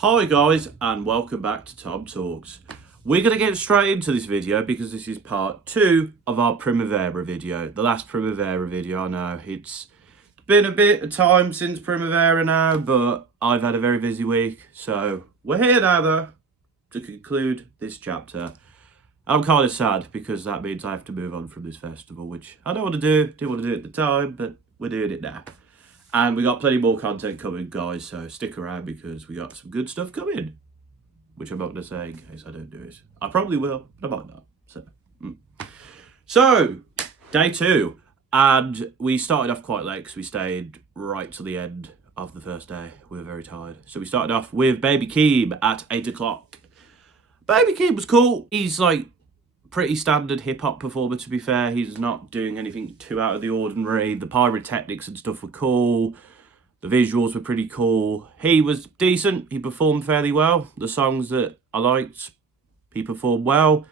Hi guys, and welcome back to TomTalks. We're going to get straight into this video because this is part 2 of our Primavera video. The last Primavera video, I know it's been a bit of time since Primavera now, but I've had a very busy week. So we're here now though to conclude this chapter. I'm kind of sad because that means I have to move on from this festival, which I don't want to do, didn't want to do it at the time, but we're doing it now. And we got plenty more content coming, guys, so stick around because we got some good stuff coming. Which I'm not going to say in case I don't do it. I probably will, but I might not. So, day 2. And we started off quite late because we stayed right to the end of the first day. We were very tired. So we started off with Baby Keem at 8 o'clock. Baby Keem was cool. He's like pretty standard hip-hop performer, to be fair. He's not doing anything too out of the ordinary. The pyrotechnics and stuff were cool. The visuals were pretty cool. He was decent. He performed fairly well. The songs that I liked, he performed well.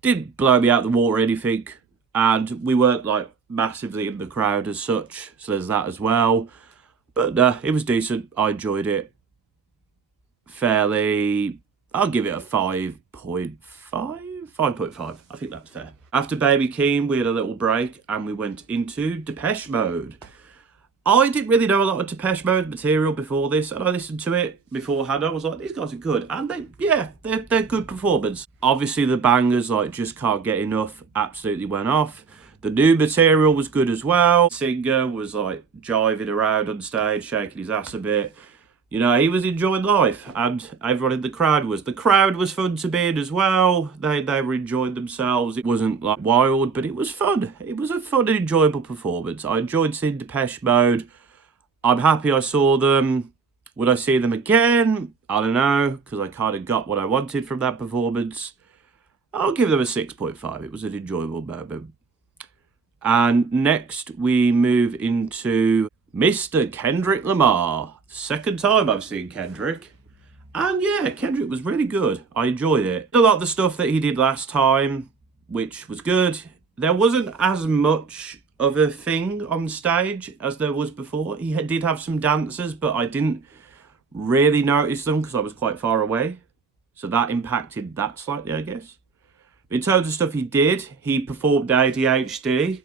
Didn't blow me out the water or anything. And we weren't like massively in the crowd as such. So there's that as well. But it was decent. I enjoyed it. Fairly, I'll give it a 5.5. 5.5. I think that's fair. After Baby Keem, we had a little break and we went into Depeche Mode. I didn't really know a lot of Depeche Mode material before this, and I listened to it beforehand. I was like, these guys are good, and they're good performance. Obviously, the bangers like Just Can't Get Enough absolutely went off. The new material was good as well. Singer was like jiving around on stage, shaking his ass a bit. You know, he was enjoying life, and everyone in the crowd was. The crowd was fun to be in as well. They were enjoying themselves. It wasn't like wild, but it was fun. It was a fun and enjoyable performance. I enjoyed seeing Depeche Mode. I'm happy I saw them. Would I see them again? I don't know, because I kind of got what I wanted from that performance. I'll give them a 6.5. It was an enjoyable moment. And next we move into Mr. Kendrick Lamar. Second time I've seen Kendrick. And yeah, Kendrick was really good. I enjoyed it. A lot of the stuff that he did last time, which was good. There wasn't as much of a thing on stage as there was before. He did have some dancers, but I didn't really notice them because I was quite far away. So that impacted that slightly, I guess. In terms of stuff he did, he performed ADHD,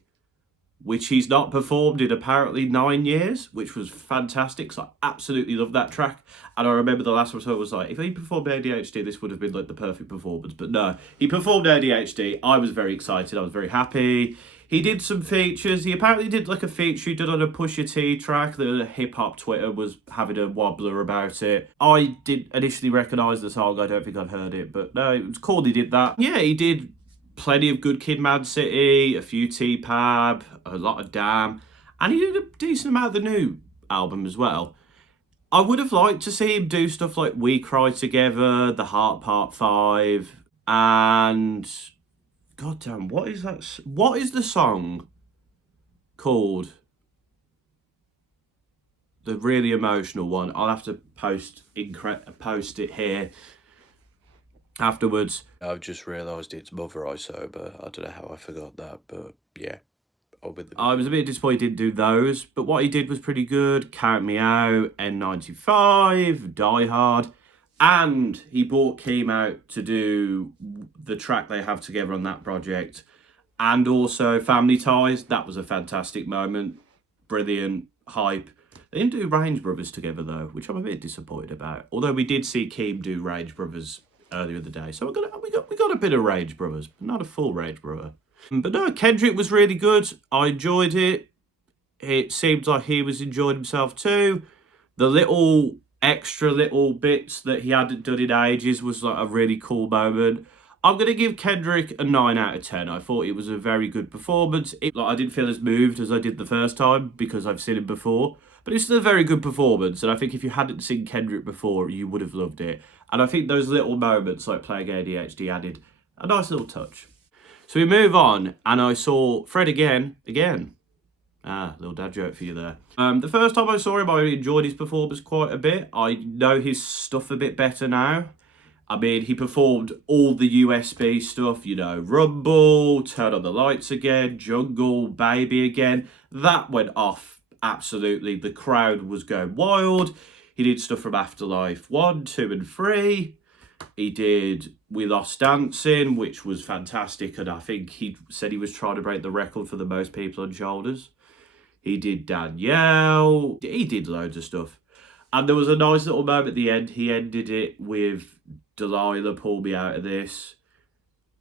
which he's not performed in apparently 9 years, which was fantastic. So I absolutely loved that track. And I remember the last one I was like, if he performed ADHD, this would have been like the perfect performance. But no, he performed ADHD. I was very excited. I was very happy. He did some features. He apparently did like a feature he did on a Pusha T track. The hip-hop Twitter was having a wobbler about it. I didn't initially recognise the song. I don't think I'd heard it. But no, it was cool he did that. Yeah, he did plenty of Good Kid, Mad City, a few T-Pab, a lot of Damn, and he did a decent amount of the new album as well. I would have liked to see him do stuff like We Cry Together, The Heart Part 5, and goddamn, what is that? What is the song called? The really emotional one. I'll have to post it here afterwards. I've just realised it's Mother I Sober. I don't know how I forgot that, but yeah. I was a bit disappointed he didn't do those, but what he did was pretty good. Count Me Out, N95, Die Hard, and he brought Keem out to do the track they have together on that project, and also Family Ties. That was a fantastic moment. Brilliant, hype. They didn't do Range Brothers together though, which I'm a bit disappointed about. Although we did see Keem do Range Brothers earlier in the day, so we got a bit of Range Brothers, but not a full Range Brother. But no, Kendrick was really good. I enjoyed it. It seemed like he was enjoying himself too. The little extra little bits that he hadn't done in ages was like a really cool moment. I'm going to give Kendrick a 9 out of 10. I thought it was a very good performance. I didn't feel as moved as I did the first time because I've seen him before. But it's still a very good performance. And I think if you hadn't seen Kendrick before, you would have loved it. And I think those little moments like playing ADHD added a nice little touch. So we move on, and I saw Fred again. Little dad joke for you there. The first time I saw him, I enjoyed his performance quite a bit. I know his stuff a bit better now. I mean, he performed all the USB stuff, you know, Rumble, Turn on the Lights Again, Jungle, Baby Again. That went off absolutely. The crowd was going wild. He did stuff from Afterlife 1, 2 and 3. He did We Lost Dancing, which was fantastic, and I think he said he was trying to break the record for the most people on shoulders. He did Danielle. He did loads of stuff. And there was a nice little moment at the end. He ended it with Delilah, pull me out of this.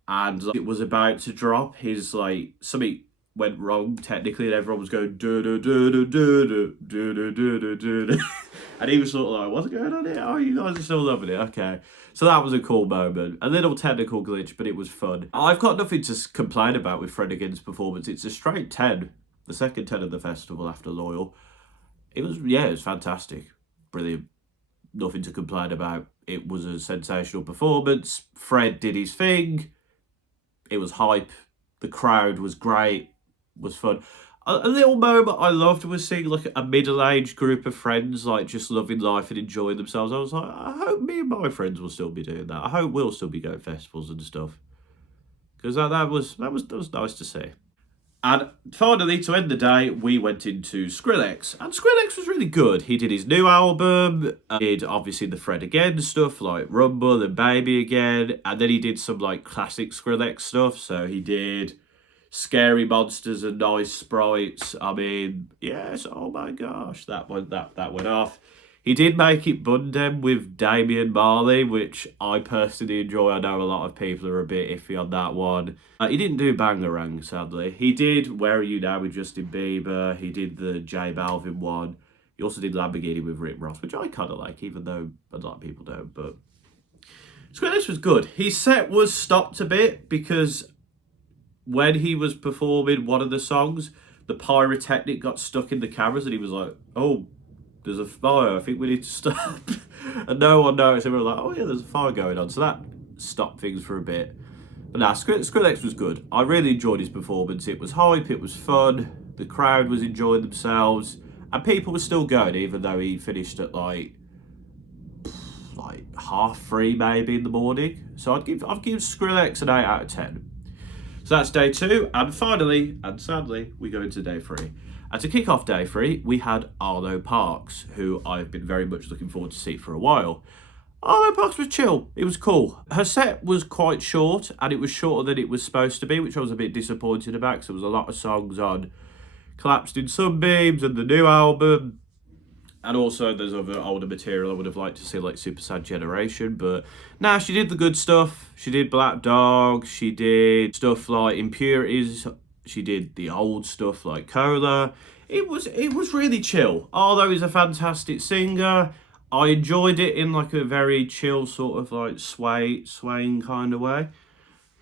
And it was about to drop. His, something went wrong technically, and everyone was going do do do do do do do do do do, and he was sort of like, "What's going on here? Oh, you guys are still loving it, okay." So that was a cool moment, a little technical glitch, but it was fun. I've got nothing to complain about with Fred again's performance. It's a straight 10, the second 10 of the festival after Loyal. It was fantastic, brilliant, nothing to complain about. It was a sensational performance. Fred did his thing. It was hype. The crowd was great. Was fun. A little moment I loved was seeing like a middle-aged group of friends like just loving life and enjoying themselves. I was like, I hope me and my friends will still be doing that. I hope we'll still be going to festivals and stuff, because that was nice to see. And finally, to end the day, we went into Krillex, and Krillex was really good. He did his new album, did obviously the Fred Again stuff like Rumble and Baby Again, and then he did some like classic Krillex stuff. So he did Scary Monsters and Nice Sprites. I mean, yes, oh my gosh, that went off. He did Make It Bundem with Damian Marley, which I personally enjoy. I know a lot of people are a bit iffy on that one. He didn't do Bangarang, sadly. He did Where Are You Now with Justin Bieber. He did the J Balvin one. He also did Lamborghini with Rick Ross, which I kind of like, even though a lot of people don't. But Krillex was good. His set was stopped a bit because when he was performing one of the songs, the pyrotechnic got stuck in the cameras, and he was like, "Oh, there's a fire, I think we need to stop." And no one noticed. And we were like, "Oh yeah, there's a fire going on." So that stopped things for a bit. But nah, Krillex was good. I really enjoyed his performance. It was hype, it was fun, the crowd was enjoying themselves, and people were still going, even though he finished at like 3:30 maybe in the morning. So I'd give Krillex an 8 out of 10. So that's day 2, and finally, and sadly, we go into day 3. And to kick off day 3, we had Arlo Parks, who I've been very much looking forward to see for a while. Arlo Parks was chill. It was cool. Her set was quite short, and it was shorter than it was supposed to be, which I was a bit disappointed about, because there was a lot of songs on Collapsed in Sunbeams and the new album. And also there's other older material I would have liked to see, like Super Sad Generation. But nah, she did the good stuff. She did Black Dog. She did stuff like Impurities. She did the old stuff like Cola. It was really chill. Although he's a fantastic singer, I enjoyed it in like a very chill sort of like swaying kind of way.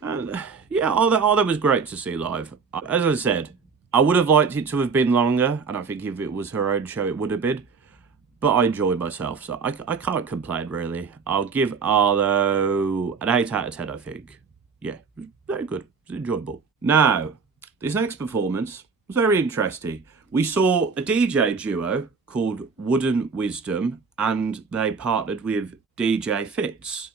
And yeah, Arlo was great to see live. As I said, I would have liked it to have been longer, and I think if it was her own show, it would have been. But I enjoyed myself, so I can't complain, really. I'll give Arlo an 8 out of 10, I think. Yeah, it was very good. It was enjoyable. Now, this next performance was very interesting. We saw a DJ duo called Wooden Wisdom, and they partnered with DJ Fitz.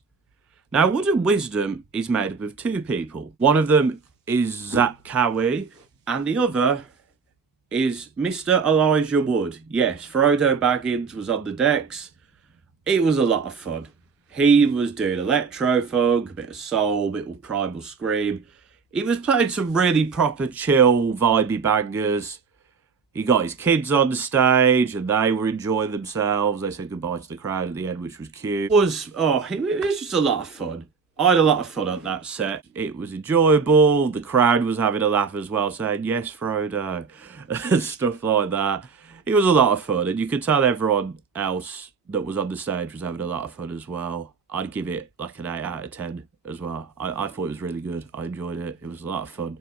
Now, Wooden Wisdom is made up of 2 people. One of them is Zach Cowie, and the other is Mr. Elijah Wood. Yes, Frodo Baggins was on the decks. It was a lot of fun. He was doing electro funk, a bit of soul, a bit of primal scream. He was playing some really proper chill, vibey bangers. He got his kids on the stage, and they were enjoying themselves. They said goodbye to the crowd at the end, which was cute. It was just a lot of fun. I had a lot of fun on that set. It was enjoyable. The crowd was having a laugh as well, saying, "Yes, Frodo," and stuff like that. It was a lot of fun, and you could tell everyone else that was on the stage was having a lot of fun as well. I'd give it like an 8 out of 10 as well. I thought it was really good. I enjoyed it. It was a lot of fun.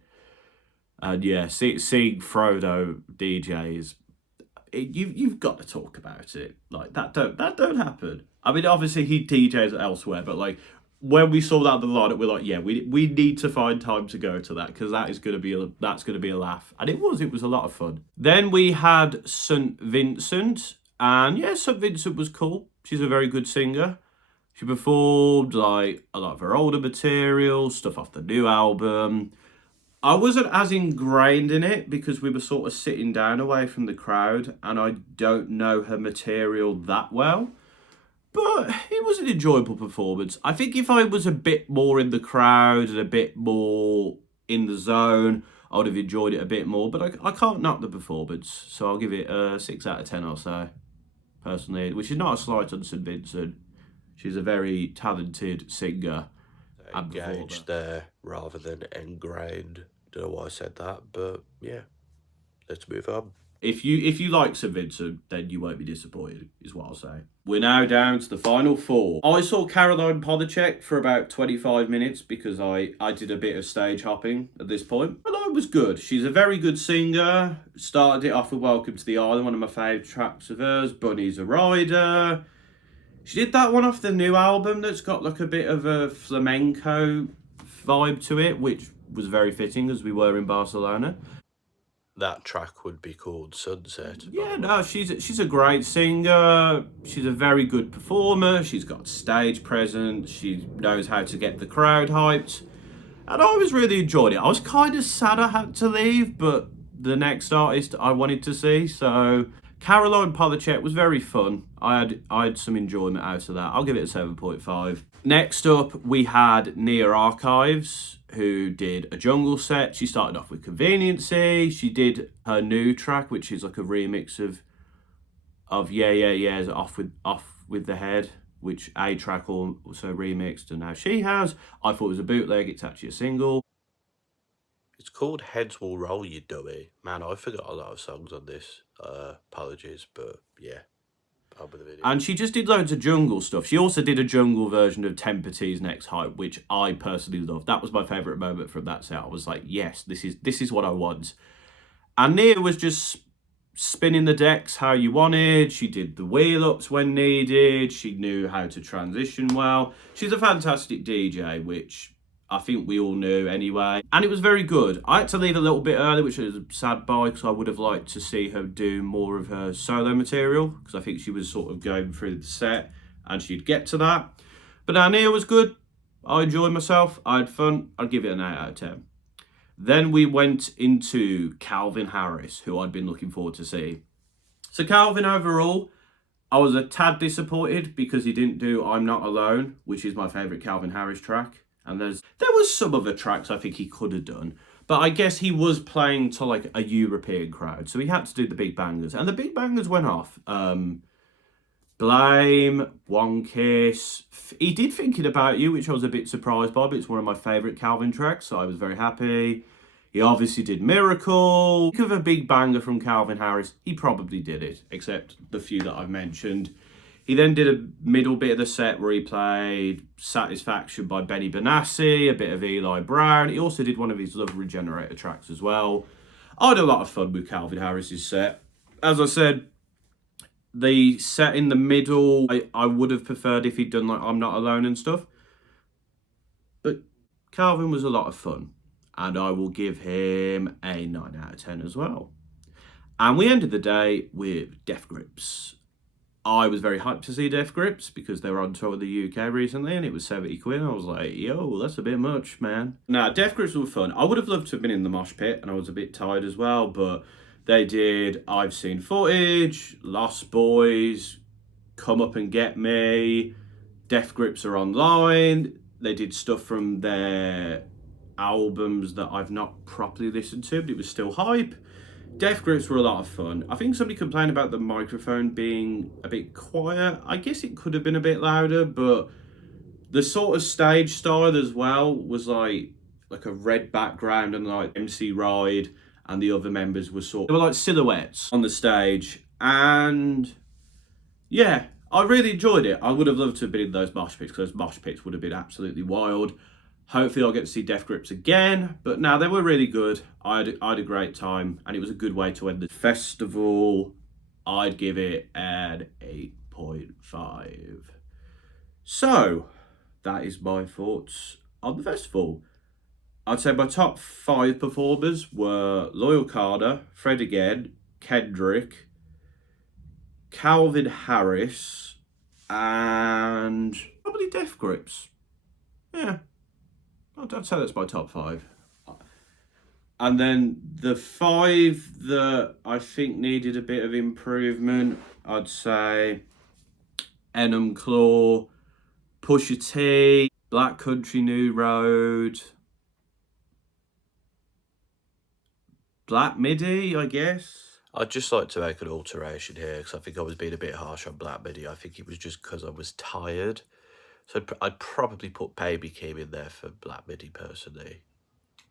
And yeah, seeing Frodo DJs, you've got to talk about it. Like that don't happen. I mean, obviously he DJs elsewhere, but like when we saw that on the lineup, we're like, yeah, we need to find time to go to that, because that's gonna be a laugh. And it was a lot of fun. Then we had St. Vincent, and yeah, St. Vincent was cool. She's a very good singer. She performed like a lot of her older material, stuff off the new album. I wasn't as ingrained in it because we were sort of sitting down away from the crowd and I don't know her material that well. But it was an enjoyable performance. I think if I was a bit more in the crowd and a bit more in the zone, I would have enjoyed it a bit more. But I can't knock the performance, so I'll give it a 6 out of 10 or so, personally, which is not a slight on St Vincent. She's a very talented singer. Engaged there rather than ingrained. Don't know why I said that, but yeah, let's move on. If you like St Vincent, then you won't be disappointed, is what I'll say. We're now down to the final four. I saw Caroline Polachek for about 25 minutes because I did a bit of stage hopping at this point. Caroline was good. She's a very good singer. Started it off with Welcome to the Island, one of my favourite tracks of hers. Bunny's a Rider. She did that one off the new album that's got like a bit of a flamenco vibe to it, which was very fitting as we were in Barcelona. That track would be called Sunset. Yeah, no, she's a great singer. She's a very good performer. She's got stage presence. She knows how to get the crowd hyped. And I was really enjoying it. I was kind of sad I had to leave, but the next artist I wanted to see, so Caroline Polachek was very fun. I had some enjoyment out of that. I'll give it a 7.5. Next up, we had Nia Archives, who did a jungle set. She started off with Conveniency. She did her new track, which is like a remix of Yeah Yeah Yeah's Off with the Head, which A-Track also remixed, and now she has. I thought it was a bootleg. It's actually a single. It's called Heads Will Roll, you dummy. Man, I forgot a lot of songs on this. Apologies, but yeah. On with the video. And she just did loads of jungle stuff. She also did a jungle version of Temperty's Next Hype, which I personally loved. That was my favourite moment from that set. I was like, yes, this is what I want. And Nia was just spinning the decks how you wanted. She did the wheel ups when needed. She knew how to transition well. She's a fantastic DJ, which I think we all knew anyway. And it was very good. I had to leave a little bit early, which was a sad bye, because I would have liked to see her do more of her solo material, because I think she was sort of going through the set and she'd get to that. But Nia was good. I enjoyed myself. I had fun. I'd give it an 8 out of 10. Then we went into Calvin Harris, who I'd been looking forward to see. So Calvin, overall, I was a tad disappointed because he didn't do I'm Not Alone, which is my favourite Calvin Harris track. And there was some other tracks I think he could have done. But I guess he was playing to like a European crowd. So he had to do the big bangers. And the big bangers went off. Blame, One Kiss. He did Thinking About You, which I was a bit surprised by. But it's one of my favourite Calvin tracks. So I was very happy. He obviously did Miracle. Think of a big banger from Calvin Harris. He probably did it. Except the few that I've mentioned. He then did a middle bit of the set where he played Satisfaction by Benny Benassi, a bit of Eli Brown. He also did one of his Love Regenerator tracks as well. I had a lot of fun with Calvin Harris's set. As I said, the set in the middle, I would have preferred if he'd done like I'm Not Alone and stuff. But Calvin was a lot of fun. And I will give him a 9 out of 10 as well. And we ended the day with Death Grips. I was very hyped to see Death Grips because they were on tour in the UK recently and it was 70 quid. I was like, yo, that's a bit much, man. Nah, Death Grips were fun. I would have loved to have been in the mosh pit and I was a bit tired as well, but they did I've Seen Footage, Lost Boys, Come Up and Get Me, Death Grips Are Online. They did stuff from their albums that I've not properly listened to, but it was still hype. Death Grips were a lot of fun. I think somebody complained about the microphone being a bit quiet. I guess it could have been a bit louder, but the sort of stage style as well was like a red background and like MC Ride and the other members were they were like silhouettes on the stage. And yeah, I really enjoyed it. I would have loved to have been in those mosh pits because those mosh pits would have been absolutely wild. Hopefully I'll get to see Death Grips again. But now they were really good. I had a great time. And it was a good way to end the festival. I'd give it an 8.5. So, that is my thoughts on the festival. I'd say my top 5 performers were Loyal Carter, Fred Again, Kendrick, Calvin Harris, and probably Death Grips. Yeah. I'd say that's my top 5. And then the 5 that I think needed a bit of improvement, I'd say Enum Claw, Pusha T, Black Country New Road, Black Midi, I guess. I'd just like to make an alteration here because I think I was being a bit harsh on Black Midi. I think it was just because I was tired. So I'd probably put Baby Keem in there for Black Midi personally.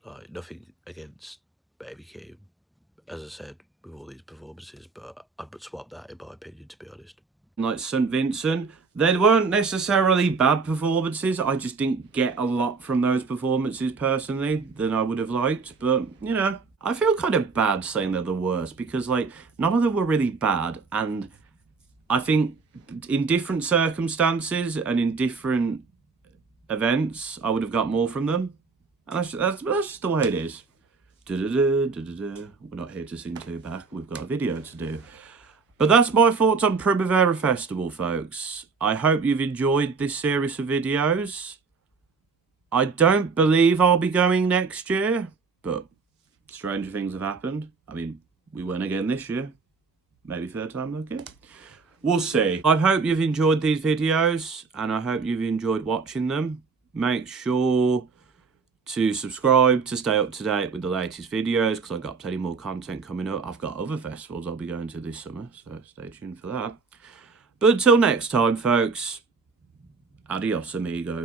Like, nothing against Baby Keem, as I said, with all these performances, but I'd swap that in my opinion, to be honest. Like St. Vincent, they weren't necessarily bad performances. I just didn't get a lot from those performances personally than I would have liked. But, you know, I feel kind of bad saying they're the worst because, like, none of them were really bad. And I think in different circumstances and in different events, I would have got more from them. And that's just the way it is. We're not here to sing two back. We've got a video to do. But that's my thoughts on Primavera Festival, folks. I hope you've enjoyed this series of videos. I don't believe I'll be going next year, but stranger things have happened. I mean, we went again this year. Maybe third time lucky. We'll see. I hope you've enjoyed these videos, and I hope you've enjoyed watching them. Make sure to subscribe to stay up to date with the latest videos because I've got plenty more content coming up. I've got other festivals I'll be going to this summer, so stay tuned for that. But until next time, folks, adios amigos.